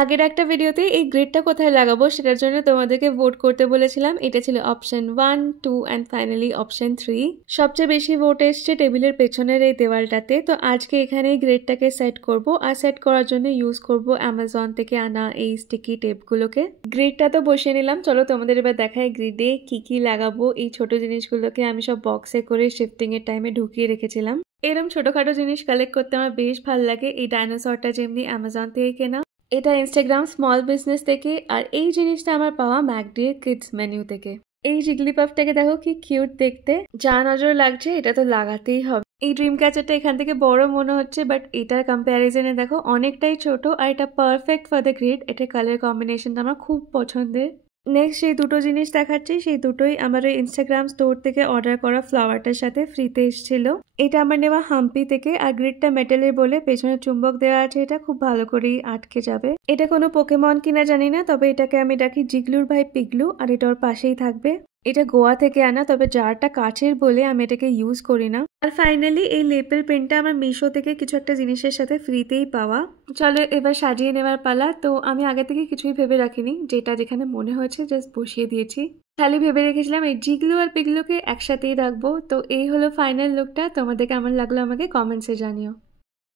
আগের একটা ভিডিওতে এই গ্রিডটা কোথায় লাগাবো সেটার জন্য তোমাদেরকে ভোট করতে বলেছিলাম। এটা ছিল অপশন 1, 2 অ্যান্ড ফাইনালি অপশন 3। সবচেয়ে বেশি ভোট এসছে টেবিলের পেছনের এই দেওয়ালটাতে। তো আজকে এখানে এই গ্রিডটাকে সেট করব, আর সেট করার জন্য ইউজ করব অ্যামাজন থেকে আনা এই স্টিকি টেপগুলোকে। গ্রিডটা তো বসিয়ে নিলাম, চলো তোমাদের এবার দেখাই গ্রিডে কি কি লাগাবো। এই ছোট জিনিসগুলোকে আমি সব বক্সে করে শিফটিং এর টাইমে ঢুকিয়ে রেখেছিলাম। এরকম ছোটখাটো জিনিস কালেক্ট করতে আমার বেশ ভালো লাগে। এই ডাইনোসরটা যেমনি অ্যামাজন থেকে কেনা, এটা ইনস্টাগ্রাম স্মল বিজনেস থেকে, আর এই জিনিসটা আমার পাওয়া ম্যাকডির কিডস মেনু থেকে। এই জিগলিপাফটাকে দেখো কি কিউট দেখতে, যা নজর লাগছে এটা তো লাগাতেই হবে। এই ড্রিম ক্যাচারটা এখান থেকে বড় মনে হচ্ছে, বাট এটার কম্প্যারিজনে দেখো অনেকটাই ছোট, আর এটা পারফেক্ট ফর দ্য গ্রিড। এটার কালার কম্বিনেশনটা আমার খুব পছন্দের। নেক্সট সেই দুটো জিনিস দেখাচ্ছি, সেই দুটোই আমার ওই ইনস্টাগ্রাম স্টোর থেকে অর্ডার করা ফ্লাওয়ারটার সাথে ফ্রিতে এসেছিল। এটা আমার নেওয়া হাম্পি থেকে, আর গ্রিডটা মেটালের বলে পেছনে চুম্বক দেওয়া আছে, এটা খুব ভালো করেই আটকে যাবে। এটা কোনো পোকেমন কিনা জানি না, তবে এটাকে আমি ডাকি জিগলুর ভাই পিগলু, আর এটা ওর পাশেই থাকবে। এটা গোয়া থেকে আনা, তবে জারটা কাচের বলে আমি এটাকে ইউজ করি না। আর ফাইনালি এই লেপেল পেনটা আমার মিশো থেকে কিছু একটা জিনিসের সাথে ফ্রিতেই পাওয়া। চলো এবার সাজিয়ে নেওয়ার পালা। তো আমি আগে থেকে কিছুই ভেবে রাখিনি, যেটা যেখানে মনে হয়েছে জাস্ট বসিয়ে দিয়েছি। খালি ভেবে রেখেছিলাম এই জিগলু আর পিগলুকে একসাথেই রাখবো। তো এই হলো ফাইনাল লুকটা। তোমাদের কেমন লাগলো আমাকে কমেন্টসে জানিও।